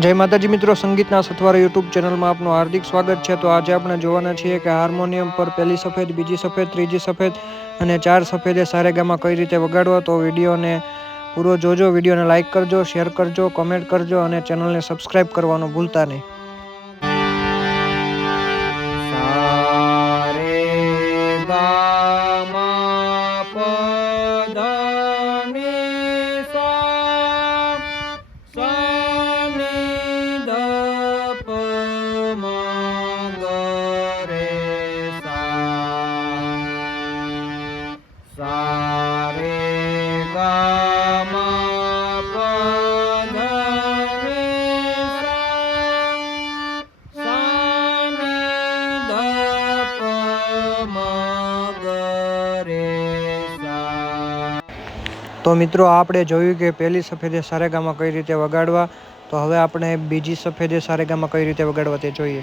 जय माताजी मित्रों, संगीतना सथवारा यूट्यूब चैनल में आपનું हार्दिक स्वागत है। तो आज આપણે જોવાના છીએ કે હાર્મોનિયમ પર પહેલી સફેદ, બીજી સફેદ, ત્રીજી સફેદ અને ચાર સફેદે સારેગામા કઈ રીતે વગાડવા। તો વિડીયોને પૂરો જોજો, વિડીયોને લાઈક કરજો, શેર કરજો, કમેન્ટ કરજો અને ચેનલને સબસ્ક્રાઇબ કરવાનું ભૂલતા નહીં। तो मित्रों आपणे जोयुं के पहली सफेदे सारेगामा कई रीते वगाड़वा। तो हवे आपणे बीजी सफेदे सारेगामा कई रीते वगाड़वा ते जोईए।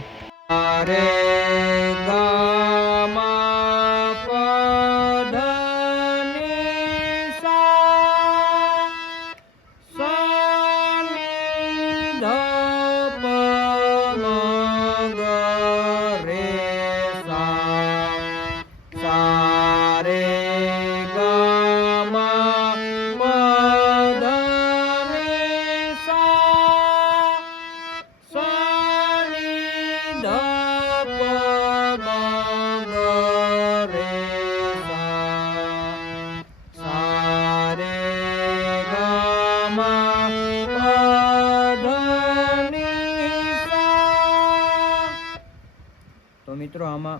तो मित्रों आमा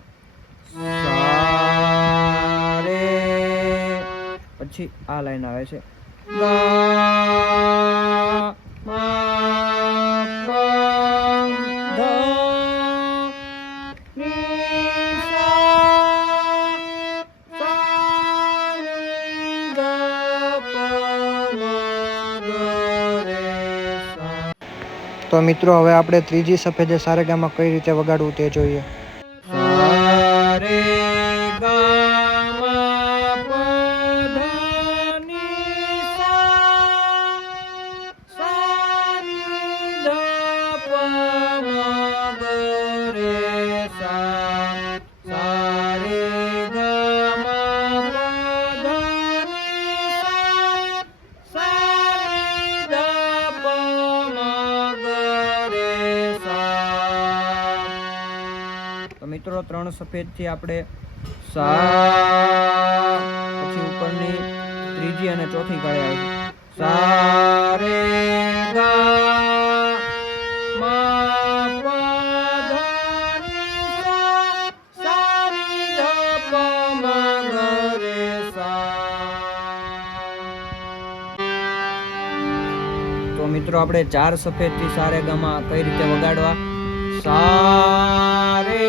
सारे पछी आ लाइन आवे छे गा मा पा धा नि सा सा नि धा प मा ग रे सा। तो मित्रों हवे आपणे त्रीजी सफेदे सारेगामा कई रीते वगाड़वुं ते जोईए। मित्रों त्रण सफेद थी आपणे सा पछी उपरनी त्रीजी अने चौथी कड़ी आवे सा रे गा मा पा धा नि सा सा नि धा प मा ग रे सा। तो मित्रों आपणे चार सफेद थी सारेगामा कई रीते वगाड़वा। सा रे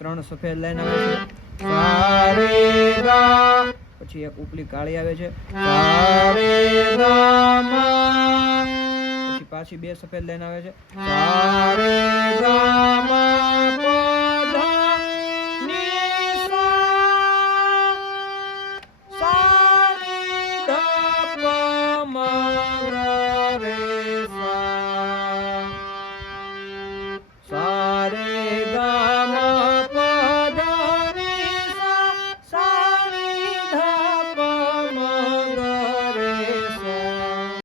त्रण सफेद लाइन आवे छे सा रे गा पछी एक उपली काળી आवे छे सा रे गा मा पछी पाછી બે સફેદ લાइन आवे छे सा रे गा मा